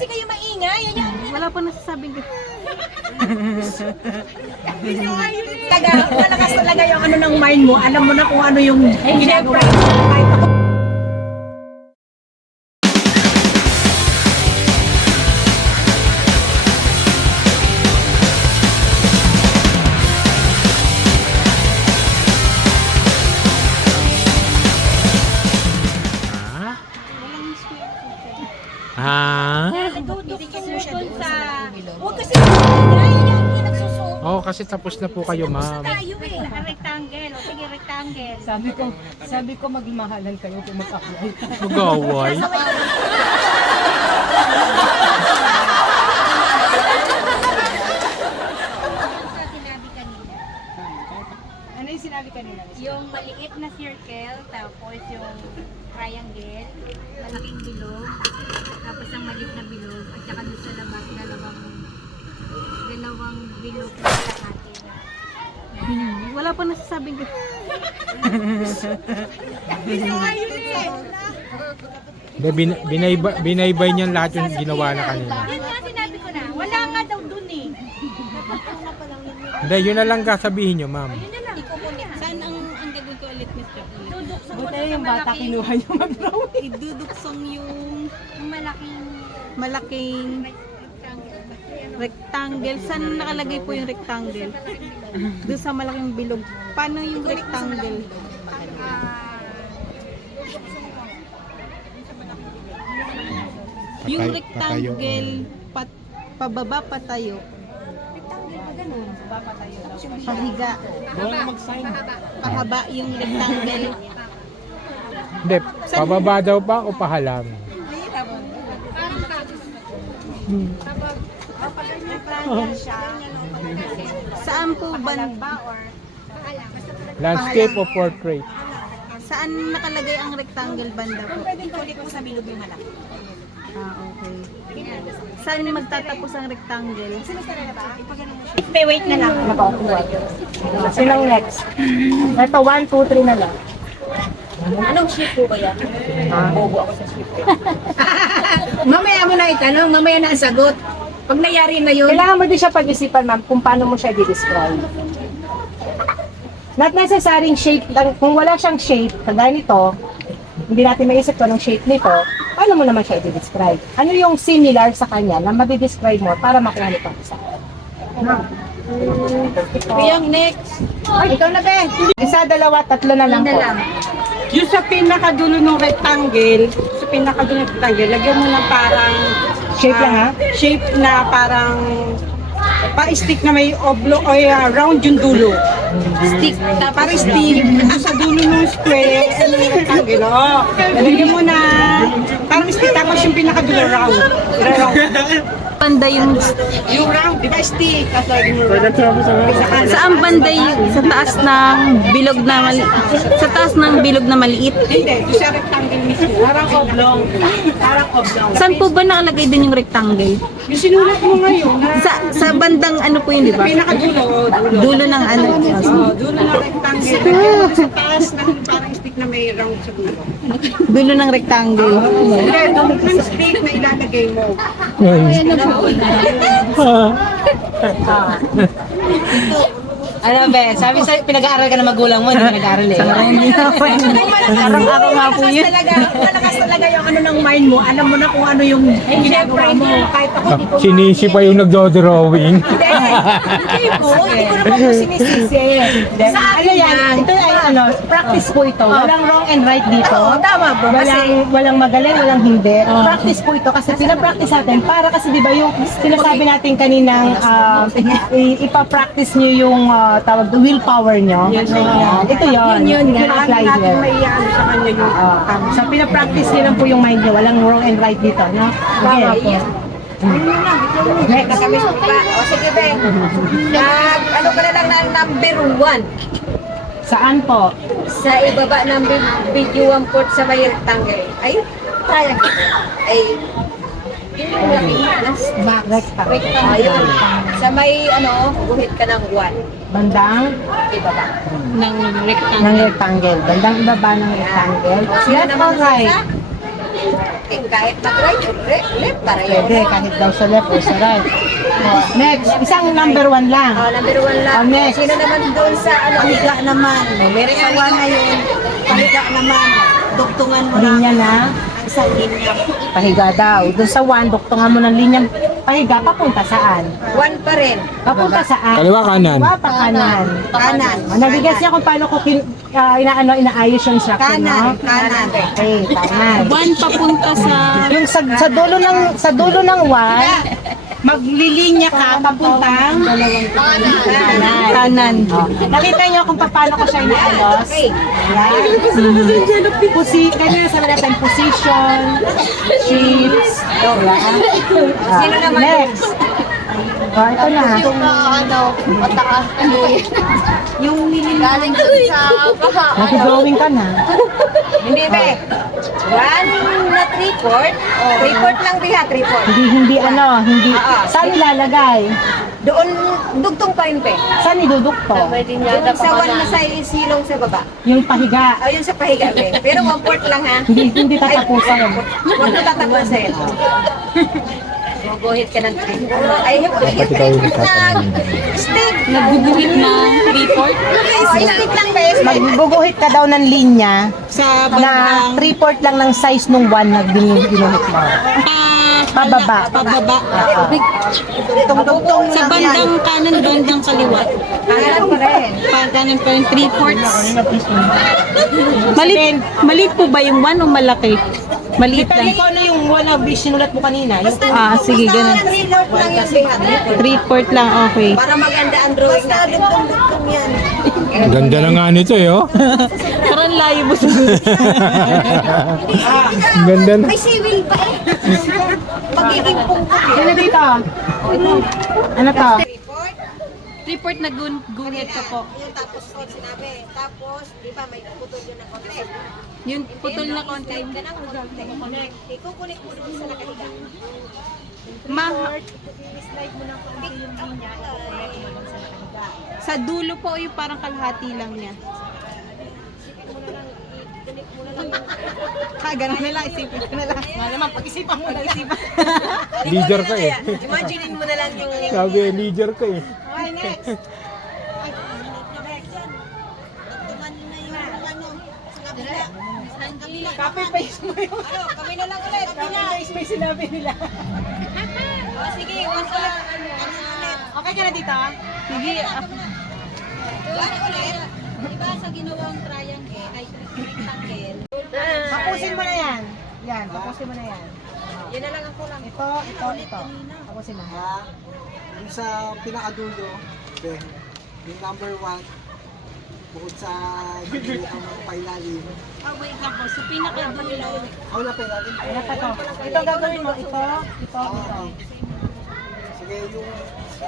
kasi kayo maingay. Wala pa nasasabing ko. Malakas talaga yung ano ng mind mo. Alam mo na kung ano yung ginagawa. Kahit ako. Huwag kasi maingay. Yan yung nagsusuko. Oo, kasi tapos na po kayo, ma'am. Tayo eh. Rectangle. O sige, rectangle. Sabi ko magmahalan kayo kung mag-apply. Mag-away. Sa sinabi kanina. Ano yung sinabi kanina? Yung maliit na circle, tapos yung triangle, malaking bilog, tapos ang maliit na bilog, at saka doon sa labas, dalawang bilog na kalahati na. Wala pa nasasabing ko. Binaybay niyan lahat yung ginawa na kanina. Yun nga sinabi ko na, wala nga daw dun eh. Hindi, yun na lang kasabihin nyo, ma'am. Yun na lang. Saan ang gagawin ko ulit, Mr. P? Duduksong ko Buti dun sa yung bata malaking, kinuha niyo mag-drawing. Iduduksong yung yung malaking malaking rectangle. Saan nakalagay po yung rectangle? Doon sa malaking bilog. Paano yung rectangle? Yung rectangle, pababa patayo. Pahiga. Pahaba yung rectangle. Hindi, pababa daw pa o pahalang? Saan po ba? Landscape o portrait? Saan nakalagay ang rectangle banda po? Pwedeng kulit mo sa bilog yung malaki. Okay. Saan magtatapos ang rectangle? Wait na lang. Sinong next? Ito, 1, 2, 3 na lang. Anong shape po ba yan? Bobo ako sa shape. Mamaya mo na itanong, mamaya na ang sagot. Pag nangyari na yun, kailangan mo din siya pag-isipan, ma'am, kung paano mo siya i-describe. Not necessary shape lang. Kung wala siyang shape, kagaya nito, hindi natin maisip ko anong shape nito, paano mo naman siya i-describe? Ano yung similar sa kanya na ma-describe mo para makuha nito isa? Yung next. Ay, ikaw na, Ben. Isa, dalawa, tatlo na lang po. Yung sa pinakadulo ng rectangle, lagyan mo ng parang Shape lang, ha? shape na parang pa-stick na may oblo o round yung dulo. Stick. Parang stick. Sa dulo ng square, ano yung rectangle, oh. Lagyan mo na parang stick, tapos yung pinakadulo round. Banda yung Yung round, di ba stick? Tapos lagyan mo round. saan banda yung sa taas ng bilog na sa taas ng bilog na maliit? Hindi, yung sa rectangle mismo. Parang oblong. Saan po ba nakalagay din yung rectangle? Yung sinulat mo ngayon, na Sa bandang ano po yun, di ba? pinakadulo, oh, Dulo ng ano. Oh, dulo ng rectangle. Lagyan mo sa taas ng parang stick na may round sa dulo. Dulo ng rectangle. Hindi, dulo ng stick na ilalagay mo. Ano, Ben? Sabi sa pinag-aaral ka na magulang mo, hindi ka nag-aaral eh. Parang ako nga po yun. Malakas talaga yung ano ng mind mo. Alam mo na kung ano yung ginagawa mo. Kahit ako hindi ko Sinisi pa yung nagdo-drawing. Hindi ko naman po sinisisi. Sa akin yan. Ito ay ano, practice po ito. Walang wrong and right dito. Oo, tama po. Kasi Walang magaling, walang hindi. Practice po ito kasi pinapractice natin para kasi di ba yung sinasabi natin kaninang ipa-practice nyo yung tawag willpower nyo. Ito yun. Yun apply natin here. maiano sa kanya yung So pinapractice nyo lang po yung mind nyo. Walang wrong and right dito. No? tama po. next kami sa iba. O sige, Ben. Ano ka na lang ng number 1 Saan po? sa ibaba ng video 1/4 sa may rectangle. Ay, triangle. Ay, yun yung laki. Ayun. Sa may guhit ka ng 1. Bandang Ibaba. Ng ng rectangle. Bandang ibaba ng rectangle. Sino Left naman or right? Kahit mag-right or left, para yun. Pwede, kahit daw sa left or sa right. Oh, next, isang number 1 lang. Number 1 lang. Oh, next. Sino naman doon sa ano? Pahiga naman. Meron Sa one na yun, pahiga naman. Dugtungan mo lang. Linya na. Isang linya. Pahiga daw. Doon sa 1, duktungan mo ng linyang pahiga, papunta saan? 1 pa rin. Papunta saan? Kaliwa, kanan. Kaliwa pa kanan. Kanan. Nabigas niya kung paano ko inaayos yung instruction, no? Kanan. Okay, kanan. 1 papunta sa... Yung sa dulo ng 1, Maglilinya ka papuntang kanan. Oh. Nakita niyo kung paano ko siya inaayos? Okay. Kanya sabi natin position, shifts, Sino naman next. Oh, ito na. Yung galing dun sa baha. Nag-drawing ka na. Hindi ba? 1 na 3/4. 3/4 lang biha, 3/4. Hindi hindi. Ah. Saan ilalagay? Doon, dugtong pa yun, pe. Saan idudukto? Doon sa 1 na sa silong sa baba. Yung pahiga. Ayun sa pahiga, pe. Pero 1/4 lang, ha? Hindi tatapusan. Huwag na tatapusin. Guguhit ka ng 3/4. Ay, Dapat ikaw yung stick. Nagbubuhit na 3/4. Stick lang, pe. Magbubuhit ka daw ng linya sa na bandang 3/4 lang ng size nung 1 na binuhit mo. Pababa. pababa. Tungtong Sa bandang kanan, bandang kaliwa. Pangalan pa rin. Kanan pa rin 3/4. Maliit po ba yung 1 o malaki? Maliit Depende lang. ko ano yung wala sinulat mo kanina. Yung Sige, ganun. 3/4 lang yung biha. 3/4 lang, okay. Para maganda ang drawing natin. Dugtong yan. Ang ganda na nga nito eh, oh. Parang layo mo sa Ang ganda na. May civil pa eh. Magiging pungkot. Sino dito? Ano to? 3/4 na gunit ko po. Yung tapos ko sinabi. Tapos, di ba may putol yun na konti. Yung putol na konti. Slide ka ng konti. Ikukunik mo doon sa nakahiga. Slide mo ng konti yung linya. Ikukunik mo lang sa nakahiga. Sa dulo po yung parang kalahati lang niya. Ganun na lang, isipin ko na lang. Malaman, pag-isipan mo na lang. Leader ka eh. Imaginein mo na lang yung... Sabi, leader ka eh. Okay, next. Copy-paste mo yun. Ano, kami na lang ulit. Copy-paste mo yung sinabi nila. Sige, once ulit. Okay ka na dito? Sige, Diba sa ginawang triangle, ay rectangle, Tapusin mo na yan. Yan, tapusin mo na yan. Yun na lang ang kulang. Ito. Tapusin mo. Yung sa pinakadulo, yung number 1, bukod sa ang pailalim. wait lang po. So, pinakadulo. Wala pailalim. Ano pa to? Ito gagawin mo. Ito. Sige, yung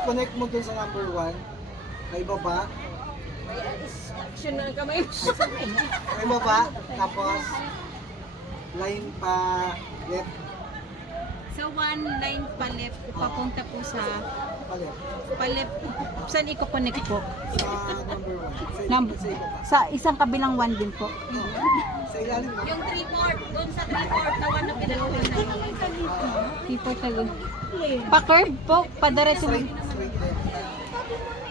connect mo dun sa number 1, kay baba. Action na ang kamay. Kay baba, tapos line pa left, Sa 1 line pa left, papunta po sa pa left. pa left. Saan i-connect po? Sa number 1. Number, Sa ibaba. sa isang kabilang 1 din po. Sa ilalim mo. Yung 3/4, doon sa 3/4 na one na pinaluhin na yun. Ipagtago. Pa-curve po, padiretso. Straight left.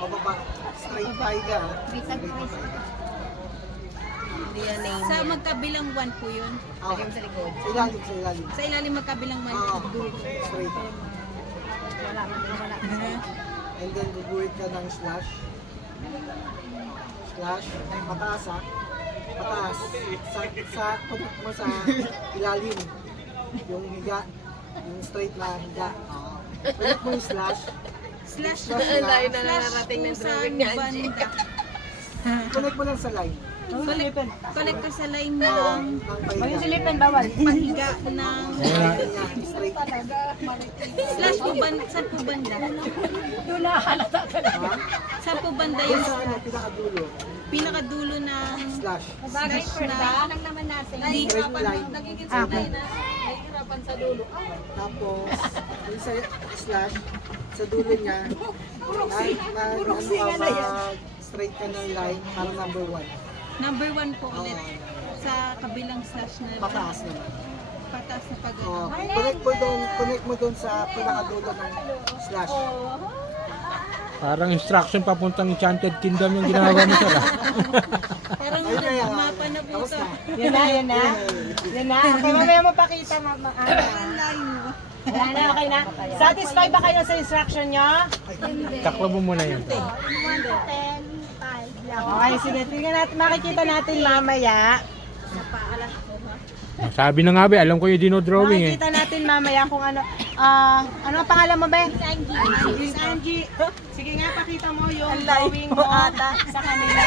Pababa. Straight paiga. Straight paiga. Sa magkabilang 1 po yun. Okay. Sa likod. Sa ilalim, sa ilalim. Sa ilalim magkabilang 1. Straight. And then guguhit ka ng slash. Slash. Pataas ha. Pataas. Sa pagkat mo sa ilalim. Yung higa. Yung straight na higa. Ulit mo yung slash. Slash Layo na nararating ng po sa drawing ni Angie. banda. Connect mo lang sa line. Collect ka sa line ng Ng paiga. Silipin, bawal. pahiga ng Straight. slash po banda. Saan po banda? Saan po banda Yung yung sa ano, pinakadulo. pinakadulo ng Slash. slash na lang naman natin. Straight line. Okay. Tapos, yung sa slash, sa dulo niya, straight ka ng line, parang number 1. number 1 po ulit sa kabilang slash na Pataas naman. patas na pag Connect mo doon sa pinakadulo ng slash. Parang instruction papuntang Enchanted Kingdom yung ginagawa mo sir. Parang Ayun na yan. mapa na po Tapos ito. na. Yan na, yan na. Yan na. Okay, mamaya mo pakita. Ang layo. Wala na, okay na. Satisfied ba kayo sa instruction nyo? Taklo mo muna yun. Okay, sige. Tingnan natin, makikita natin mamaya. Sabi na nga ba, alam ko yung dinodrawing eh. Makikita natin mamaya kung ano. Ano ang pangalan mo, Ben? Angie. Sige nga, pakita mo yung drawing mo sa kanila.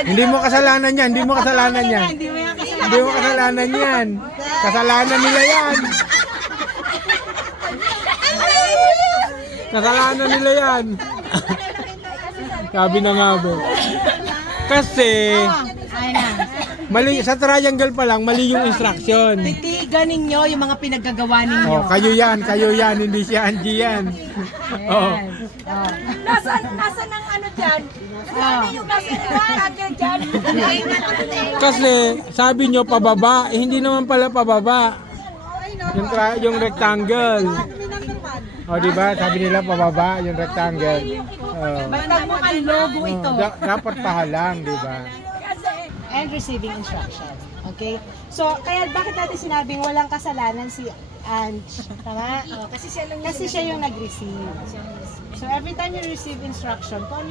Hindi mo kasalanan yan, hindi mo kasalanan yan. Hindi mo yan kasi. Hindi mo kasalanan yan. Kasalanan nila yan. Kasalanan nila yan. Sabi na nga ba. Kasi, Ayun na. mali, sa triangle pa lang, mali yung instruction. Titigan ninyo yung mga pinaggagawa ninyo. Oh, kayo yan, hindi si Angie yan. Oh. Nasa ng ano dyan? Yung nasa ng dyan? Kasi sabi nyo pababa, hindi naman pala pababa. Yung rectangle. O di ba? Sabi nila pababa yung rectangle. Basta mo ang logo ito. Dapat pahalang, di ba? And receiving instruction. Okay? So, kaya bakit natin sinabing walang kasalanan si Ange? Tama? Kasi siya yung nag-receive. So, every time you receive instruction, kung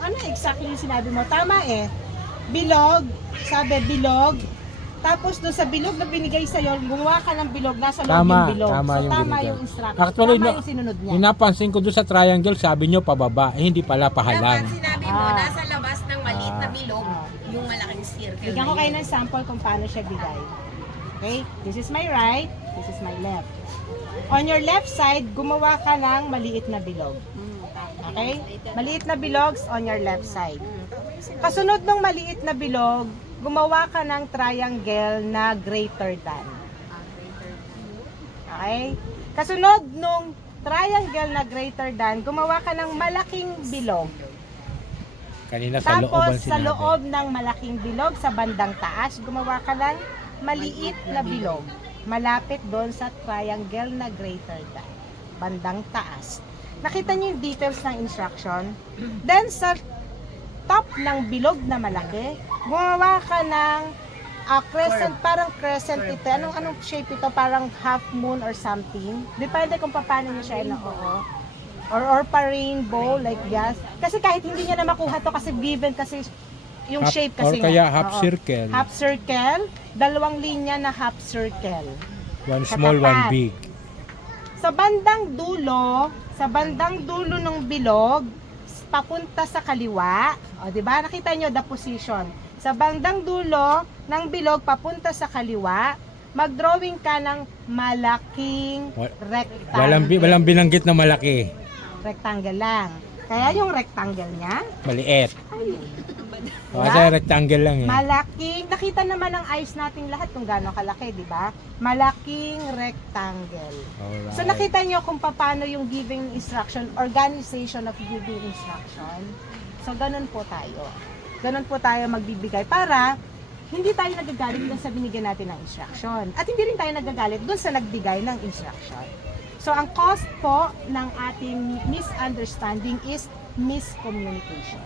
ano exactly yung sinabi mo, tama eh. Bilog, sabi bilog, tapos doon sa bilog na binigay sa'yo, gumawa ka ng bilog, nasa loob yung bilog. Tama So, yung tama binigay. yung instruction. Actually, Tama yung sinunod niya. yung napansin ko doon sa triangle, sabi nyo pababa, eh, hindi pala pahalang. Sinabi mo, nasa labas ng maliit na bilog, yung malaking circle. Bigyan ko kayo ng sample kung paano siya bigay. Okay? This is my right, this is my left. On your left side, gumawa ka ng maliit na bilog. Okay? Maliit na bilogs on your left side. Kasunod ng maliit na bilog, gumawa ka ng triangle na greater than. Okay? Kasunod nung triangle na greater than, gumawa ka ng malaking bilog. Kanina sa loob Tapos ang sa sinabi. loob ng malaking bilog sa bandang taas, gumawa ka ng maliit na bilog. Malapit doon sa triangle na greater than. Bandang taas. Nakita niyo yung details ng instruction? Then sa top ng bilog na malaki, gumawa ka ng crescent, parang crescent ito. Anong shape ito? Parang half moon or something. Depende kung paano niyo siya oo. Or pa rainbow like yes. Kasi kahit hindi niya na makuha to kasi given kasi yung Half- shape kasi or kaya nga. half Oo. circle. Half circle, dalawang linya na half circle. One small, one Katapat. big. Sa bandang dulo ng bilog, papunta sa kaliwa. O, di ba? Nakita nyo the position. Sa bandang dulo ng bilog, papunta sa kaliwa, mag-drawing ka ng malaking rectangle. Walang binanggit na malaki. Rectangle lang. Kaya yung rectangle niya, Maliit. Kasi rectangle lang eh. malaking, nakita naman ng eyes nating lahat kung gaano kalaki, di ba? Malaking rectangle. Alright. So nakita nyo kung paano yung giving instruction, organization of giving instruction. So ganun po tayo. Ganun po tayo magbibigay para hindi tayo nagagalit dun sa binigyan natin ng instruction. At hindi rin tayo nagagalit dun sa nagbigay ng instruction. So ang cost po ng ating misunderstanding is miscommunication.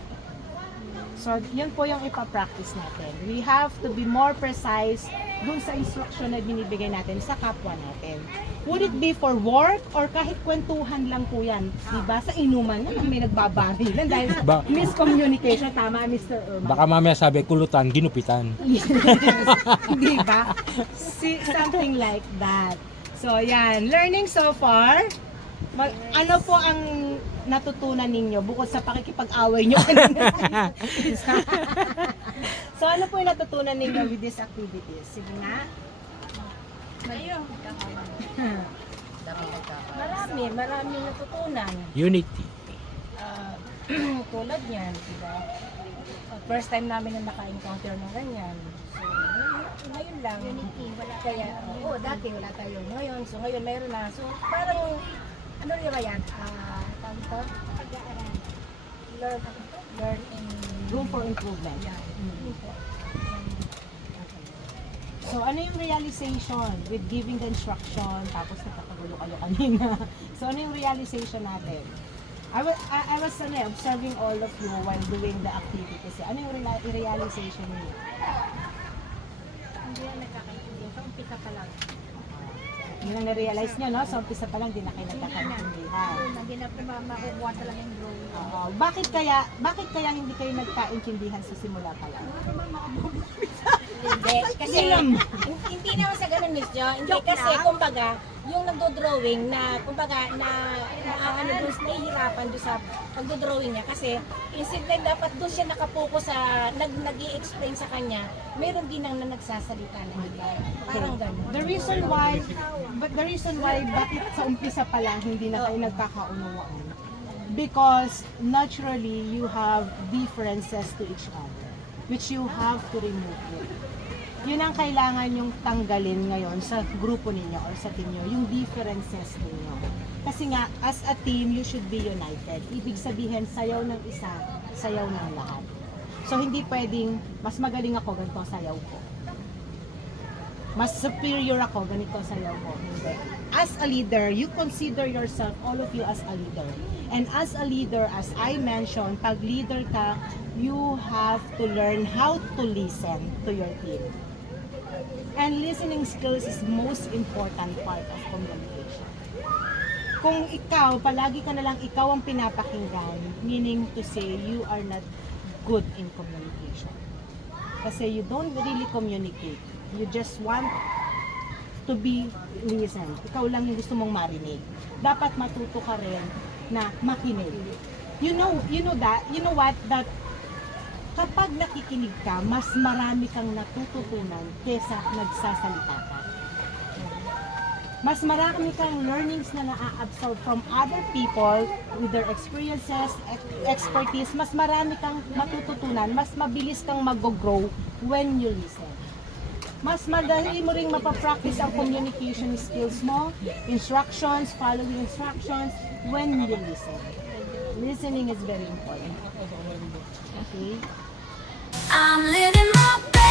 So, yun po yung ipapractice natin. We have to be more precise dun sa instruction na binibigay natin sa kapwa natin. Would it be for work or kahit kwentuhan lang po yan? Diba? Sa inuman na may nagbabarilan dahil sa Ba- miscommunication. Tama, Mr. Urban. Baka mamaya sabi, kulutan, ginupitan. Diba? Something like that. So, yan. Learning so far. Ano po ang natutunan ninyo bukod sa pakikipag-away nyo kanina? So, ano po yung natutunan ninyo with these activities? Sige nga. Marami natutunan. Unity. Tulad niyan, diba? First time namin na naka-encounter ng ganyan. So, ngayon lang. Kaya, dati wala tayo ngayon. So, ngayon mayroon na. So, parang, ano rin ba yan? Tawag ito? Pag-aaral. Learn and room for improvement. So, ano yung realization with giving the instruction, tapos nagkakagulo kayo kanina. So, ano yung realization natin? I was observing all of you while doing the activity. Ano yung realization niyo? Hindi na nagkakaintindihan. Sa umpisa pa lang. Yun ang na-realize nyo, no? So, umpisa pa lang, di na kayo nagkakaintindihan. Hindi na makukuha talaga yung drawing. Oo. Bakit kaya hindi kayo nagkaintindihan sa simula pa lang? Hindi, kasi hindi naman sa ganun, Miss Jo. Hindi kasi, kumbaga, yung nagdo-drawing na, kumbaga, ano doon, nahihirapan doon sa pagdo-drawing niya. Kasi, instead na dapat doon siya nakapokus sa, nag-i-explain sa kanya, meron din nang nagsasalita na iba. Parang ganun. The reason why bakit sa umpisa pa lang hindi na kayo nagkakaunawaan? Because naturally you have differences to each other which you have to remove it. Yun ang kailangan yung tanggalin ngayon sa grupo ninyo or sa team nyo, yung differences ninyo. Kasi nga, as a team, you should be united. Ibig sabihin, sayaw ng isa, sayaw ng lahat. So, hindi pwedeng, mas magaling ako, ganito ang sayaw ko. Mas superior ako, ganito ang sayaw ko. Hindi. As a leader, you consider yourself, all of you as a leader. And as a leader, as I mentioned, pag leader ka, you have to learn how to listen to your team. And listening skills is most important part of communication. Kung ikaw, palagi ka na lang ikaw ang pinapakinggan, meaning to say you are not good in communication. Kasi you don't really communicate. You just want to be listened. Ikaw lang yung gusto mong marinig. Dapat matuto ka rin na makinig. You know what? That kapag nakikinig ka, mas marami kang natututunan kesa nagsasalita ka. Mas marami kang learnings na na-absorb from other people with their experiences, expertise. Mas marami kang matututunan, mas mabilis kang mag-grow when you listen. Mas madali mo ring mapapractice ang communication skills mo, instructions, following instructions, when you listen. Listening is very important. Okay? I'm living my best.